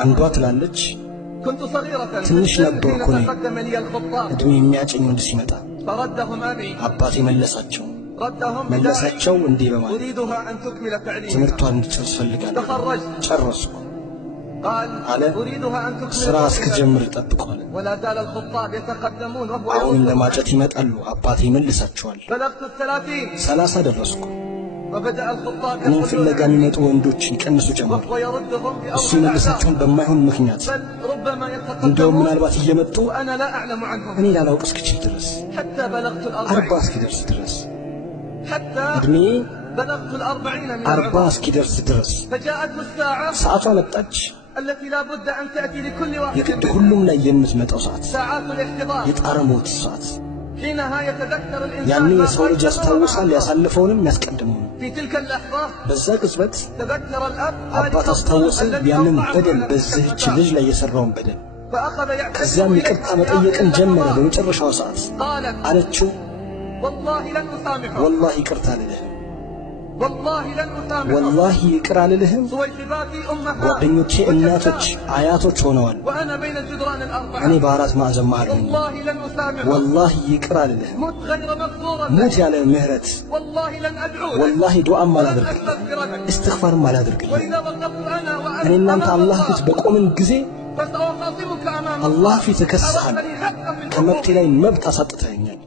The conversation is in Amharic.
አንዷ ትላለች ትንሽ ነበርኩ እኔ እድሜ የሚያጨኝ ወንድ ሲመጣ አባቴ መለሳቸው እንዲህ በማለት ትምህርቷን እንድትጨርስ ፈልጋለሁ። ጨረስኩ አለ። ስራ እስክጀምር ጠብቋል። አሁንም ለማጨት ይመጣሉ። አባቴ መልሳቸዋል። 30 ደረስኩ። እኔም ፍለጋ የሚመጡ ወንዶች ይቀንሱ ጀመሩ። እሱ መልሳቸውን በማይሆን ምክንያት እንደውም ምናልባት እየመጡ እኔ ላላውቅ እስክችል ድረስ 40 እስኪደርስ ድረስ እድሜ 40 እስኪደርስ ድረስ ሰዓቷ መጣች። የግድ ሁሉም ላይ የምትመጣው ሰዓት የጣረ ሞት ሰዓት። ያኔ የሰው ልጅ ያስታውሳል ያሳለፈውንም ያስቀድመውን። በዛ ቅጽበት አባት አስታወሰ ያንን በደል በዚህች ልጅ ላይ የሰራውን በደል። ከዚያም ይቅርታ መጠየቅን ጀመረ። በመጨረሻው ሰዓት አለችው ወላሂ ይቅርታ አልልህም፣ ወላሂ ይቅር አልልህም። ጓደኞቼ እናቶች አያቶች ሆነዋል፣ እኔ በአራት ማዕዘን መሃል ነኝ። ወላሂ ይቅር አልልህም፣ ሙት ያለ ምህረት። ወላሂ ዱዓም አላደርግልህ፣ እስትግፋርም አላደርግልህ። እኔ እናንተ አላህ ፊት በቆምን ጊዜ አላህ ፊት እከስሃለሁ፣ ከመብቴ ላይ መብት አሳጥተኸኛል።